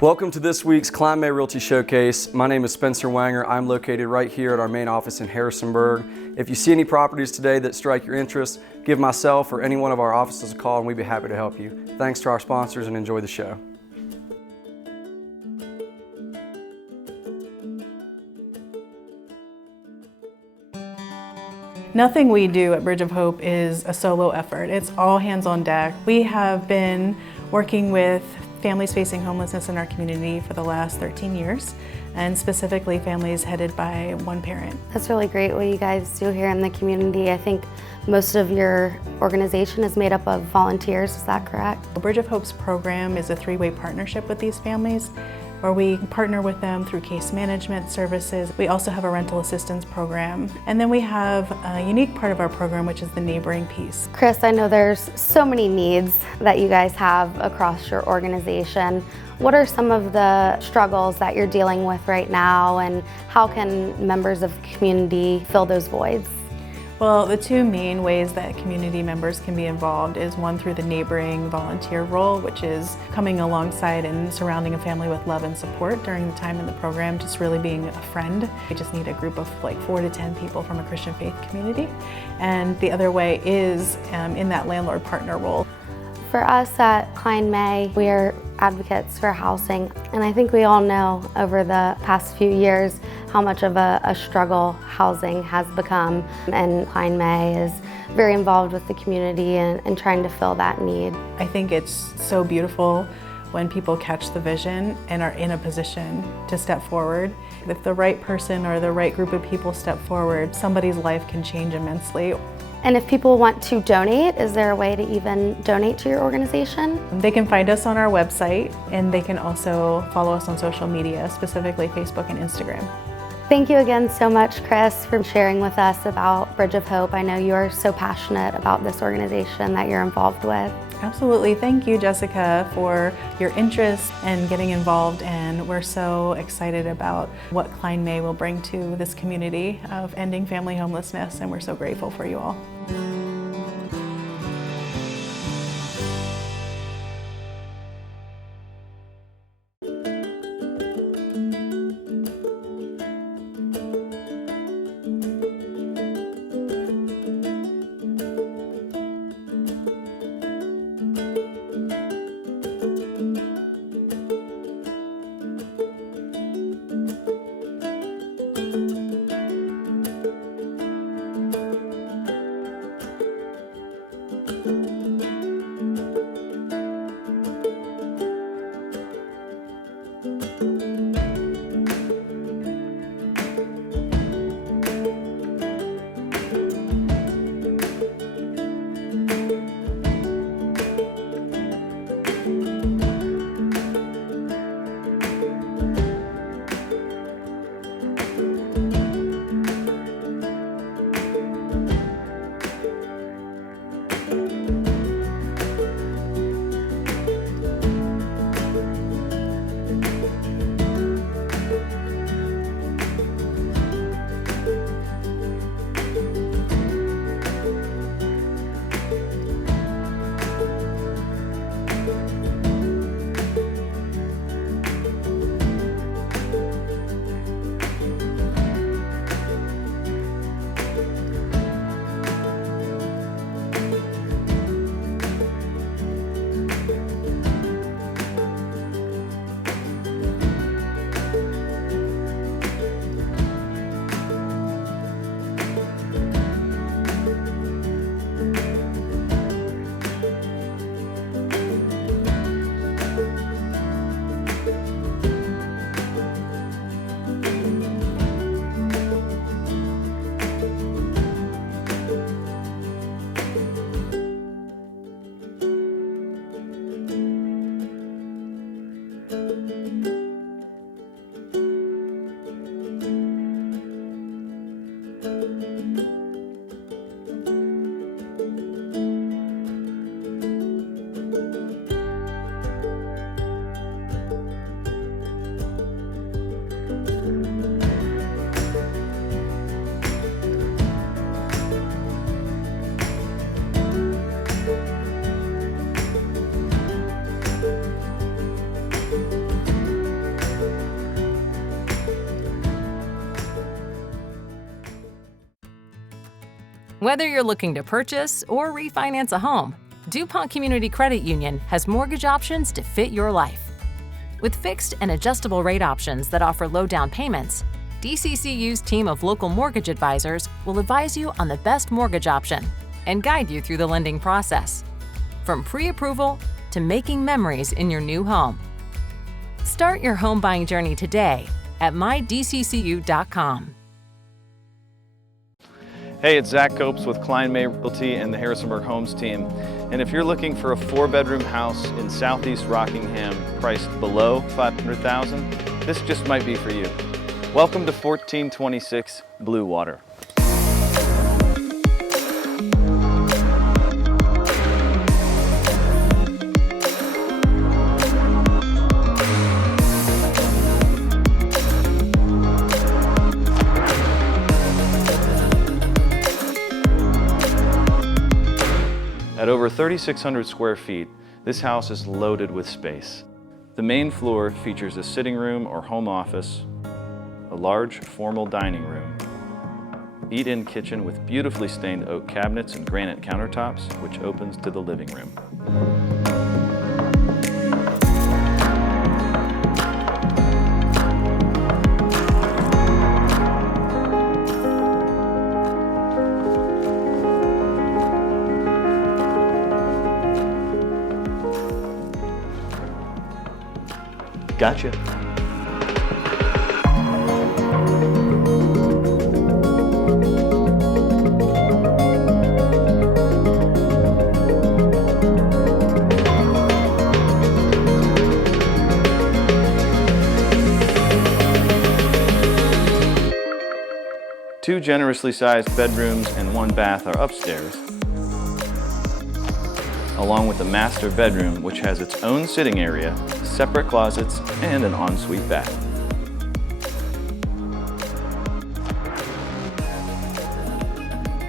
Welcome to this week's Kline May Realty Showcase. My name is Spencer Wenger. I'm located right here at our main office in Harrisonburg. If you see any properties today that strike your interest, give myself or any one of our offices a call and we'd be happy to help you. Thanks to our sponsors and enjoy the show. Nothing we do at Bridge of Hope is a solo effort. It's all hands on deck. We have been working with families facing homelessness in our community for the last 13 years, and specifically families headed by one parent. That's really great what you guys do here in the community. I think most of your organization is made up of volunteers, is that correct? Bridge of Hope's program is a three-way partnership with these families, where we partner with them through case management services. We also have a rental assistance program. And then we have a unique part of our program, which is the neighboring piece. Chris, I know there's so many needs that you guys have across your organization. What are some of the struggles that you're dealing with right now, and how can members of the community fill those voids? Well, the two main ways that community members can be involved is one through the neighboring volunteer role, which is coming alongside and surrounding a family with love and support during the time in the program, just really being a friend. We just need a group of like 4 to 10 people from a Christian faith community. And the other way is in that landlord partner role. For us at Kline May, we are advocates for housing, and I think we all know over the past few years how much of a struggle housing has become, and Kline May is very involved with the community and trying to fill that need. I think it's so beautiful when people catch the vision and are in a position to step forward. If the right person or the right group of people step forward, somebody's life can change immensely. And if people want to donate, is there a way to even donate to your organization? They can find us on our website, and they can also follow us on social media, specifically Facebook and Instagram. Thank you again so much, Chris, for sharing with us about Bridge of Hope. I know you are so passionate about this organization that you're involved with. Absolutely. Thank you, Jessica, for your interest and getting involved, and we're so excited about what Kline May will bring to this community of ending family homelessness, and we're so grateful for you all. Whether you're looking to purchase or refinance a home, DuPont Community Credit Union has mortgage options to fit your life. With fixed and adjustable rate options that offer low down payments, DCCU's team of local mortgage advisors will advise you on the best mortgage option and guide you through the lending process, from pre-approval to making memories in your new home. Start your home buying journey today at mydccu.com. Hey, it's Zach Koops with Kline May Realty and the Harrisonburg Homes team. And if you're looking for a 4-bedroom house in Southeast Rockingham priced below $500,000, this just might be for you. Welcome to 1426 Blue Water. At over 3,600 square feet, this house is loaded with space. The main floor features a sitting room or home office, a large formal dining room, eat-in kitchen with beautifully stained oak cabinets and granite countertops, which opens to the living room. Gotcha. Two generously sized bedrooms and 1 bath are upstairs, along with a master bedroom which has its own sitting area, separate closets, and an ensuite bath.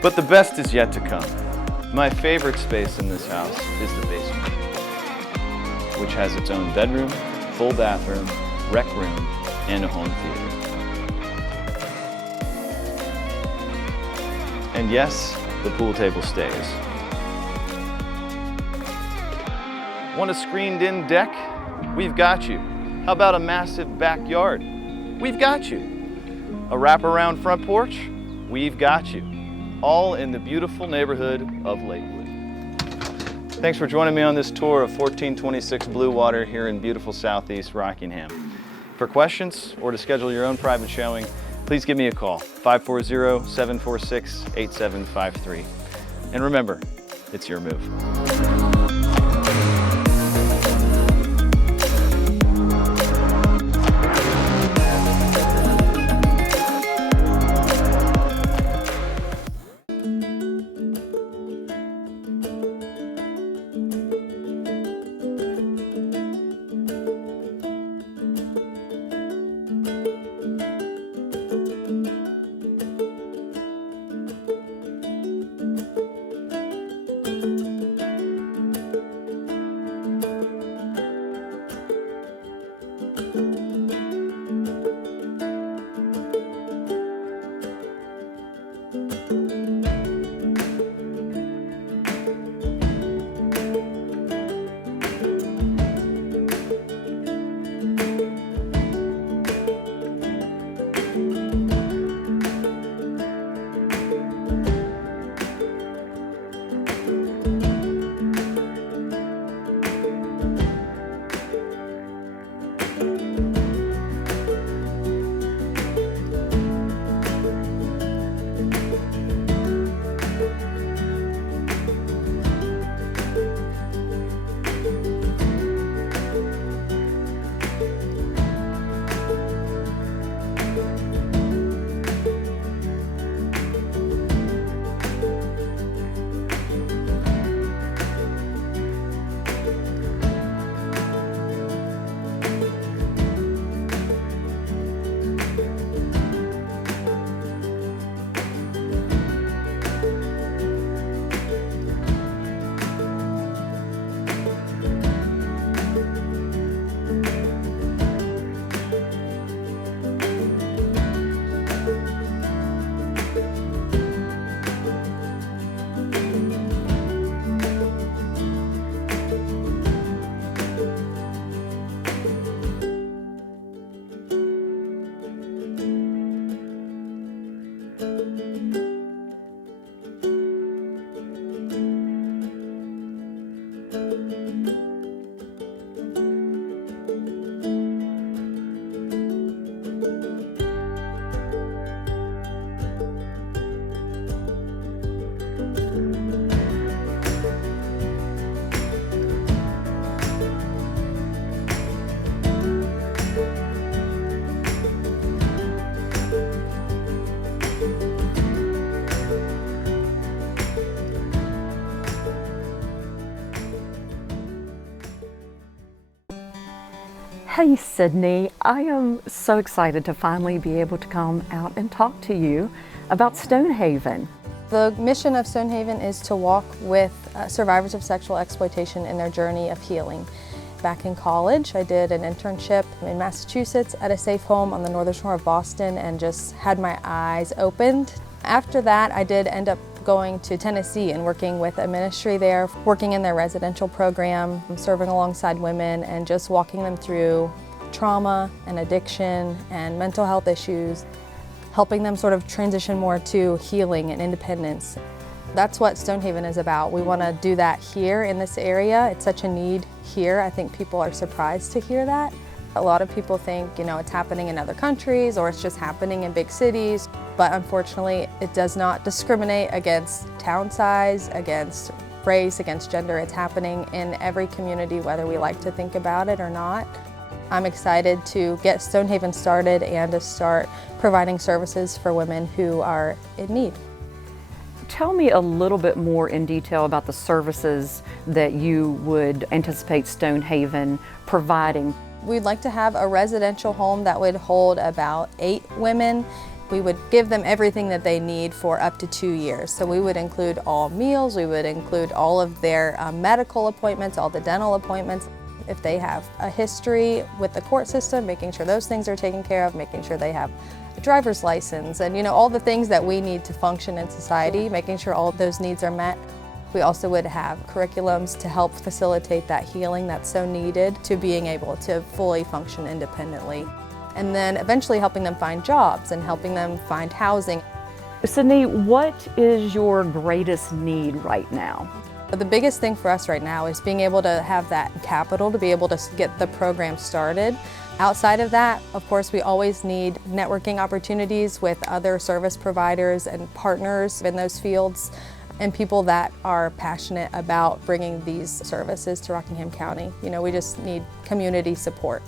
But the best is yet to come. My favorite space in this house is the basement, which has its own bedroom, full bathroom, rec room, and a home theater. And yes, the pool table stays. Want a screened-in deck? We've got you. How about a massive backyard? We've got you. A wraparound front porch? We've got you. All in the beautiful neighborhood of Lakewood. Thanks for joining me on this tour of 1426 Blue Water here in beautiful Southeast Rockingham. For questions or to schedule your own private showing, please give me a call, 540-746-8753. And remember, it's your move. Hey Sydney, I am so excited to finally be able to come out and talk to you about Stonehaven. The mission of Stonehaven is to walk with survivors of sexual exploitation in their journey of healing. Back in college, I did an internship in Massachusetts at a safe home on the northern shore of Boston and just had my eyes opened. After that, I did end up going to Tennessee and working with a ministry there, working in their residential program, serving alongside women and just walking them through trauma and addiction and mental health issues, helping them sort of transition more to healing and independence. That's what Stonehaven is about. We want to do that here in this area. It's such a need here. I think people are surprised to hear that. A lot of people think, it's happening in other countries or it's just happening in big cities, but unfortunately it does not discriminate against town size, against race, against gender. It's happening in every community, whether we like to think about it or not. I'm excited to get Stonehaven started and to start providing services for women who are in need. Tell me a little bit more in detail about the services that you would anticipate Stonehaven providing. We'd like to have a residential home that would hold about 8 women. We would give them everything that they need for up to 2 years. So we would include all meals, we would include all of their medical appointments, all the dental appointments. If they have a history with the court system, making sure those things are taken care of, making sure they have a driver's license, and all the things that we need to function in society, making sure all of those needs are met. We also would have curriculums to help facilitate that healing that's so needed to being able to fully function independently. And then eventually helping them find jobs and helping them find housing. Sydney, what is your greatest need right now? The biggest thing for us right now is being able to have that capital to be able to get the program started. Outside of that, of course, we always need networking opportunities with other service providers and partners in those fields and people that are passionate about bringing these services to Rockingham County. We just need community support.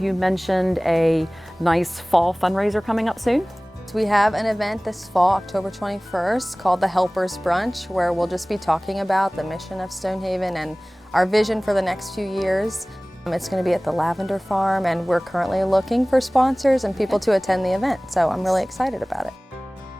You mentioned a nice fall fundraiser coming up soon. We have an event this fall, October 21st, called the Helpers Brunch, where we'll just be talking about the mission of Stonehaven and our vision for the next few years. It's going to be at the Lavender Farm, and we're currently looking for sponsors and people to attend the event, so I'm really excited about it.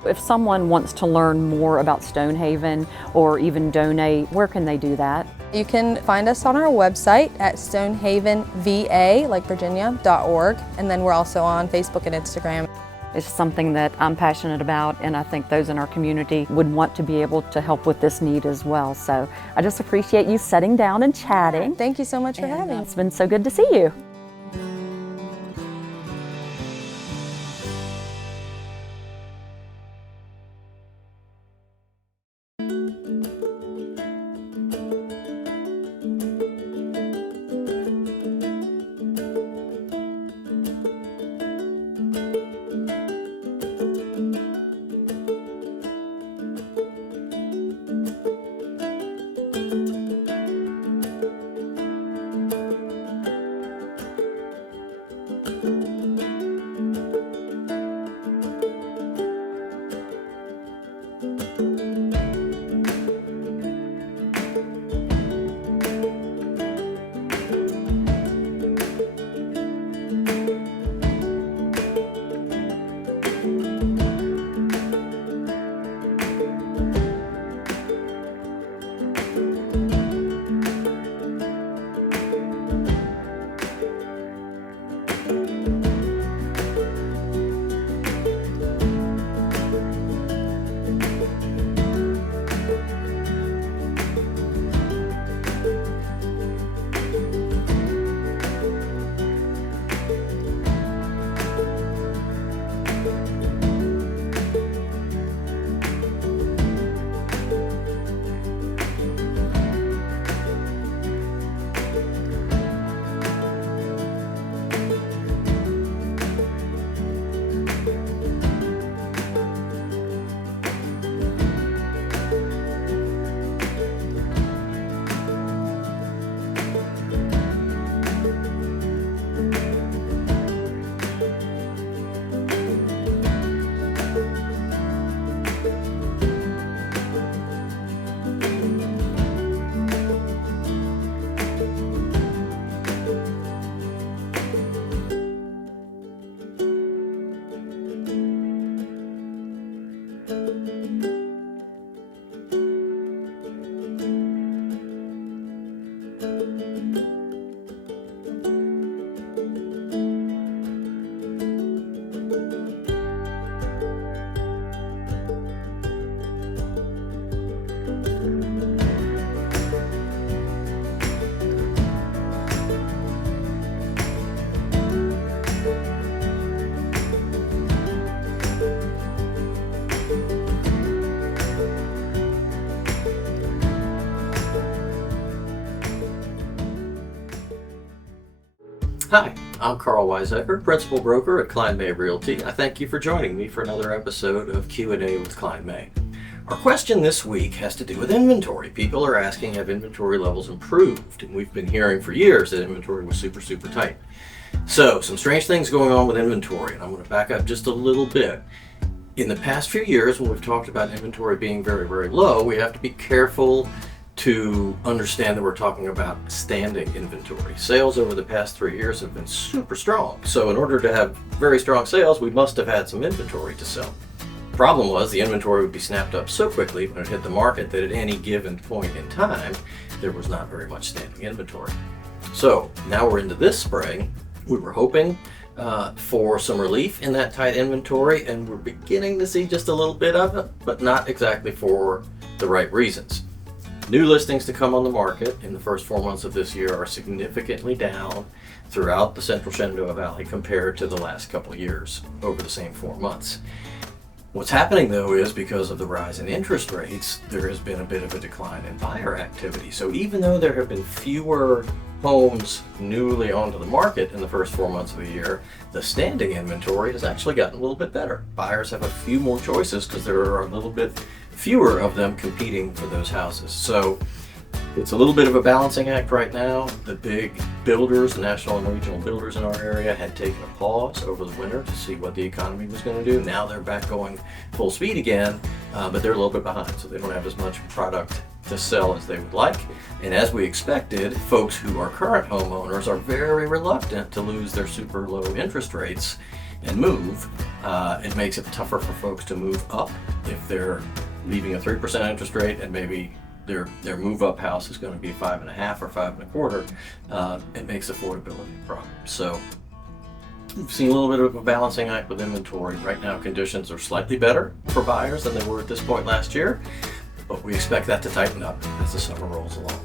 If someone wants to learn more about Stonehaven or even donate, where can they do that? You can find us on our website at stonehavenva, like Virginia.org, and then we're also on Facebook and Instagram. It's something that I'm passionate about, and I think those in our community would want to be able to help with this need as well. So I just appreciate you sitting down and chatting. Thank you so much for having me. It's been so good to see you. I'm Karl Waizecker, Principal Broker at Kline May Realty. I thank you for joining me for another episode of Q&A with Kline May. Our question this week has to do with inventory. People are asking, have inventory levels improved? And we've been hearing for years that inventory was super tight. So, some strange things going on with inventory, and I'm going to back up just a little bit. In the past few years, when we've talked about inventory being very low, we have to be careful to understand that we're talking about standing inventory. Sales over the past 3 years have been super strong. So in order to have very strong sales, we must have had some inventory to sell. Problem was the inventory would be snapped up so quickly when it hit the market that at any given point in time, there was not very much standing inventory. So now we're into this spring. We were hoping for some relief in that tight inventory, and we're beginning to see just a little bit of it, but not exactly for the right reasons. New listings to come on the market in the first 4 months of this year are significantly down throughout the central Shenandoah Valley compared to the last couple of years over the same 4 months. What's happening though is because of the rise in interest rates, there has been a bit of a decline in buyer activity. So even though there have been fewer homes newly onto the market in the first 4 months of the year, the standing inventory has actually gotten a little bit better. Buyers have a few more choices because there are a little bit fewer of them competing for those houses. So it's a little bit of a balancing act right now. The big builders, the national and regional builders in our area, had taken a pause over the winter to see what the economy was going to do. Now they're back going full speed again, but they're a little bit behind, so they don't have as much product to sell as they would like. And as we expected, folks who are current homeowners are very reluctant to lose their super low interest rates and move. It makes it tougher for folks to move up if they're leaving a 3% interest rate and maybe their move-up house is going to be 5.5 or 5.25. It makes affordability a problem. So we've seen a little bit of a balancing act with inventory. Right now, conditions are slightly better for buyers than they were at this point last year, but we expect that to tighten up as the summer rolls along.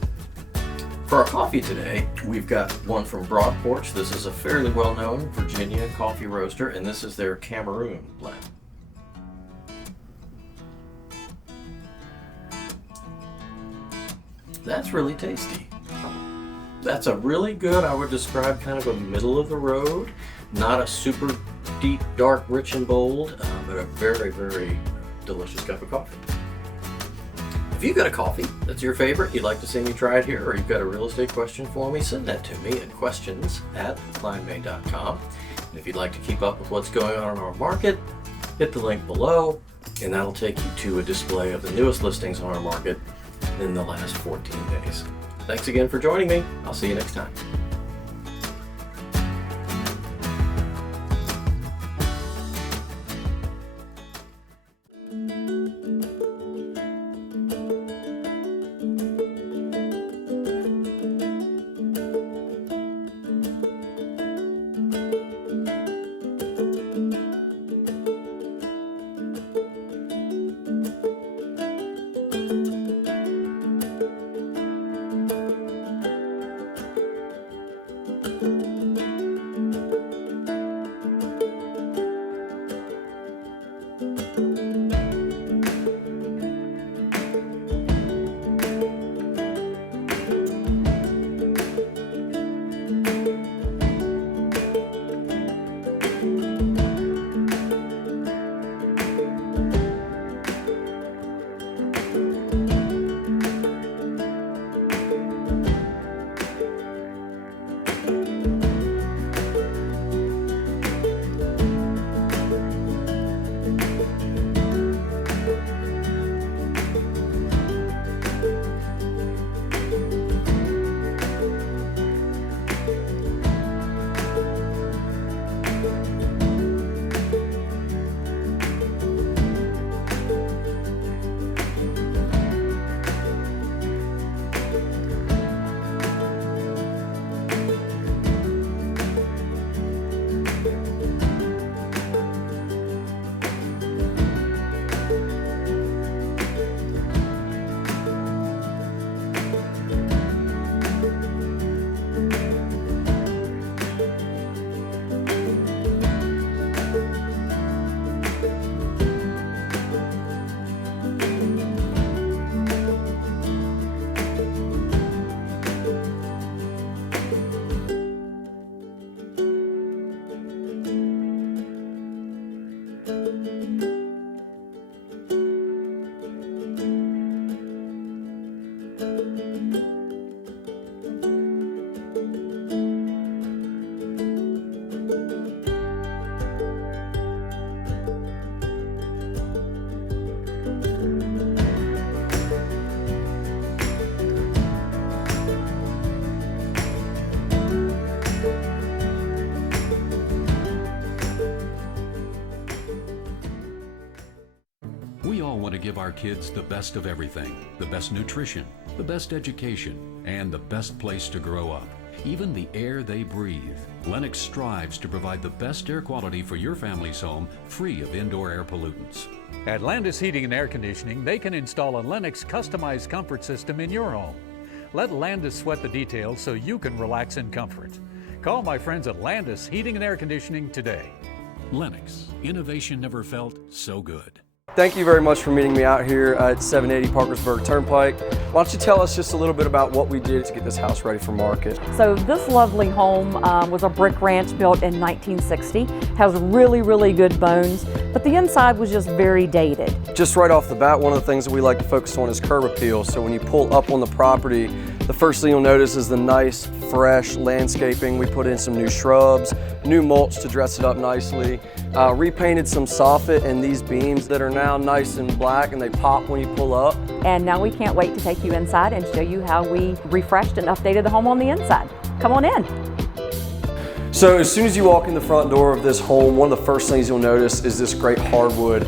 For our coffee today, we've got one from Broad Porch. This is a fairly well-known Virginia coffee roaster, and this is their Cameroon blend. That's really tasty. That's a really good, I would describe kind of a middle of the road, not a super deep, dark, rich and bold, but a very delicious cup of coffee. If you've got a coffee that's your favorite, you'd like to see me try it here, or you've got a real estate question for me, send that to me at questions@klinemay.com. And if you'd like to keep up with what's going on in our market, hit the link below, and that'll take you to a display of the newest listings on our market in the last 14 days. Thanks again for joining me. I'll see you next time. all want to give our kids the best of everything, the best nutrition, the best education, and the best place to grow up. Even the air they breathe. Lennox strives to provide the best air quality for your family's home, free of indoor air pollutants. At Landis Heating and Air Conditioning, they can install a Lennox customized comfort system in your home. Let Landis sweat the details so you can relax in comfort. Call my friends at Landis Heating and Air Conditioning today. Lennox, innovation never felt so good. Thank you very much for meeting me out here at 780 Parkersburg Turnpike. Why don't you tell us just a little bit about what we did to get this house ready for market? So this lovely home was a brick ranch built in 1960. Has really, really good bones, but the inside was just very dated. Just right off the bat, one of the things that we like to focus on is curb appeal. So when you pull up on the property, the first thing you'll notice is the nice, fresh landscaping. We put in some new shrubs, new mulch to dress it up nicely, repainted some soffit and these beams that are now nice and black and they pop when you pull up. And now we can't wait to take you inside and show you how we refreshed and updated the home on the inside. Come on in. So as soon as you walk in the front door of this home, one of the first things you'll notice is this great hardwood.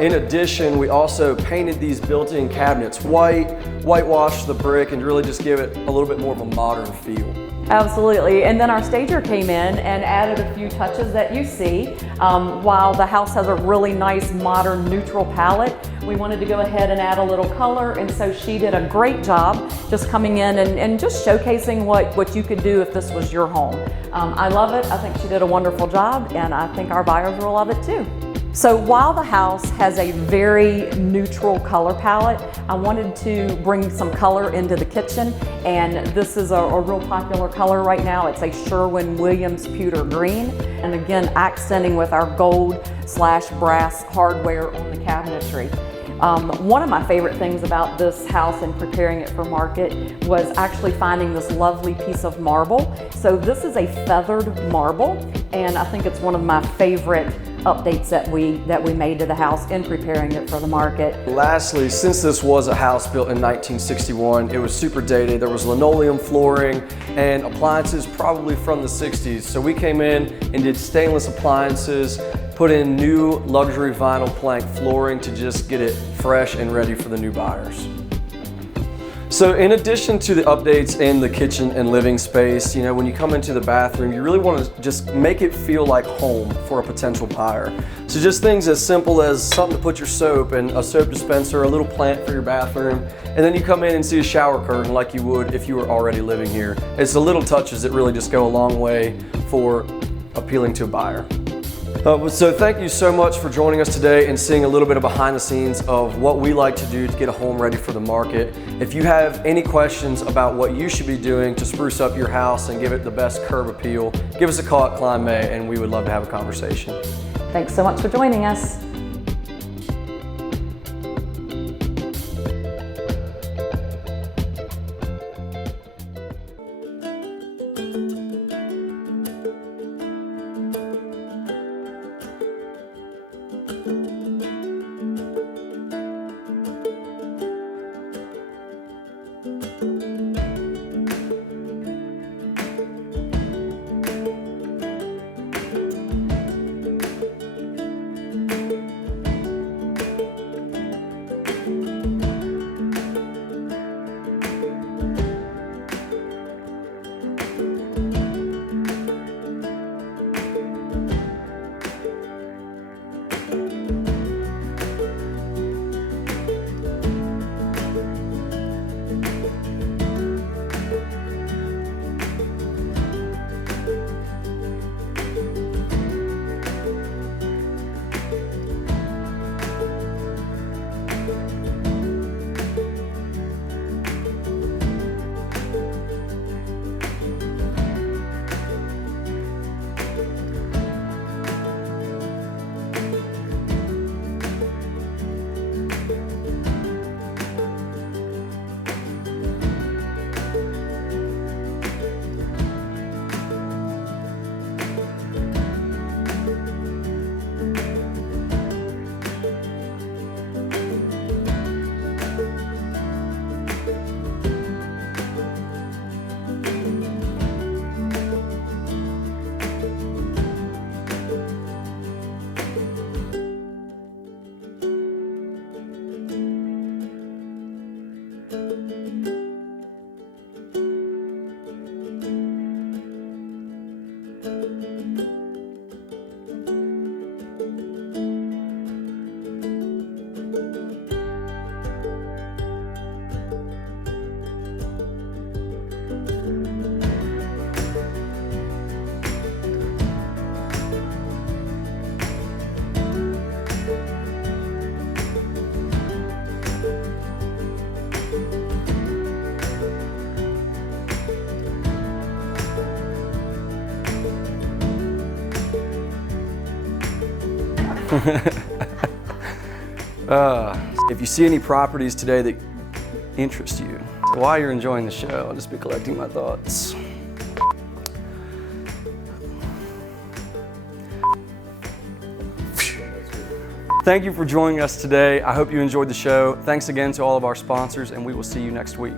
In addition, we also painted these built-in cabinets white, whitewashed the brick, and really just give it a little bit more of a modern feel. Absolutely, and then our stager came in and added a few touches that you see. While the house has a really nice modern neutral palette, we wanted to go ahead and add a little color, and so she did a great job just coming in and just showcasing what you could do if this was your home. I love it. I think she did a wonderful job, and I think our buyers will love it too. So while the house has a very neutral color palette, I wanted to bring some color into the kitchen, and this is a real popular color right now. It's a Sherwin-Williams pewter green, and again accenting with our gold/brass hardware on the cabinetry. One of my favorite things about this house and preparing it for market was actually finding this lovely piece of marble. So this is a feathered marble, and I think it's one of my favorite updates that we made to the house in preparing it for the market. Lastly, since this was a house built in 1961, it was super dated. There was linoleum flooring and appliances probably from the 60s. So we came in and did stainless appliances, put in new luxury vinyl plank flooring to just get it fresh and ready for the new buyers. So in addition to the updates in the kitchen and living space, when you come into the bathroom, you really want to just make it feel like home for a potential buyer. So just things as simple as something to put your soap and a soap dispenser, a little plant for your bathroom, and then you come in and see a shower curtain like you would if you were already living here. It's the little touches that really just go a long way for appealing to a buyer. So thank you so much for joining us today and seeing a little bit of behind the scenes of what we like to do to get a home ready for the market. If you have any questions about what you should be doing to spruce up your house and give it the best curb appeal, give us a call at Kline May and we would love to have a conversation. Thanks so much for joining us. If you see any properties today that interest you, while you're enjoying the show, I'll just be collecting my thoughts. Thank you for joining us today. I hope you enjoyed the show. Thanks again to all of our sponsors, and we will see you next week.